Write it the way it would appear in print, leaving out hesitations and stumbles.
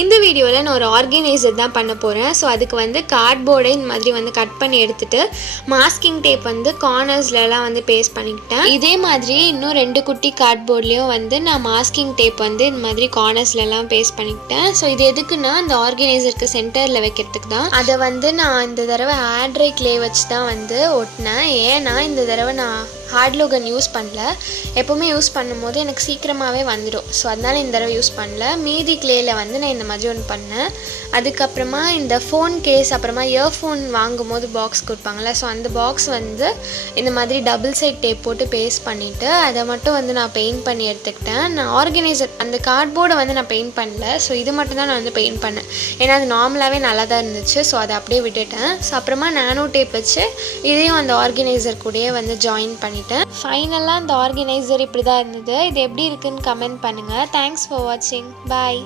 இந்த வீடியோவில் நான் ஒரு ஆர்கனைசர் தான் பண்ண போகிறேன். ஸோ அதுக்கு வந்து கார்ட்போர்டை இந்த மாதிரி வந்து கட் பண்ணி எடுத்துகிட்டு மாஸ்கிங் டேப் வந்து கார்னர்ஸ்லலாம் வந்து பேஸ்ட் பண்ணிக்கிட்டேன். இதே மாதிரி இன்னும் 2 குட்டி கார்ட்போர்ட்லேயும் வந்து நான் மாஸ்கிங் டேப் வந்து இந்த மாதிரி கார்னர்ஸ்லலாம் பேஸ்ட் பண்ணிக்கிட்டேன். ஸோ இது எதுக்குன்னா இந்த ஆர்கனைசருக்கு சென்டரில் வைக்கிறதுக்கு தான். அதை வந்து நான் இந்த தடவை ஆட்ரை கிளே வச்சு தான் வந்து ஒட்டினேன். ஏன்னா இந்த தடவை நான் ஹார்ட் லோகன் யூஸ் பண்ணல. எப்போவுமே யூஸ் பண்ணும்போது எனக்கு சீக்கிரமாகவே வந்துடும். ஸோ அதனால் இந்த தடவை யூஸ் பண்ணல. மீதி கிளேயில் வந்து நான் இந்த மாதிரி ஒன்று பண்ணேன். அதுக்கப்புறமா இந்த ஃபோன் கேஸ், அப்புறமா இயர்ஃபோன் வாங்கும்போது பாக்ஸ் கொடுப்பாங்கள்ல, ஸோ அந்த பாக்ஸ் வந்து இந்த மாதிரி டபுள் சைட் டேப் போட்டு பேஸ்ட் பண்ணிவிட்டு அதை மட்டும் வந்து நான் பெயிண்ட் பண்ணி எடுத்துக்கிட்டேன். நான் ஆர்கனைசர் அந்த கார்ட்போர்டை வந்து நான் பெயிண்ட் பண்ணல. ஸோ இது மட்டும் தான் நான் வந்து பெயிண்ட் பண்ணேன். ஏன்னா அது நார்மலாகவே நல்லா தான் இருந்துச்சு. ஸோ அதை அப்படியே விட்டுட்டேன். ஸோ அப்புறமா நானோ டேப் வச்சு இதையும் அந்த ஆர்கனைசர் கூடயே வந்து ஜாயின் பண்ணிட்டேன். ஃபைனலாக அந்த ஆர்கனைசர் இப்படி தான் இருந்தது. இது எப்படி இருக்குன்னு கமெண்ட் பண்ணுங்கள். தேங்க்ஸ் ஃபார் வாட்சிங். பாய்.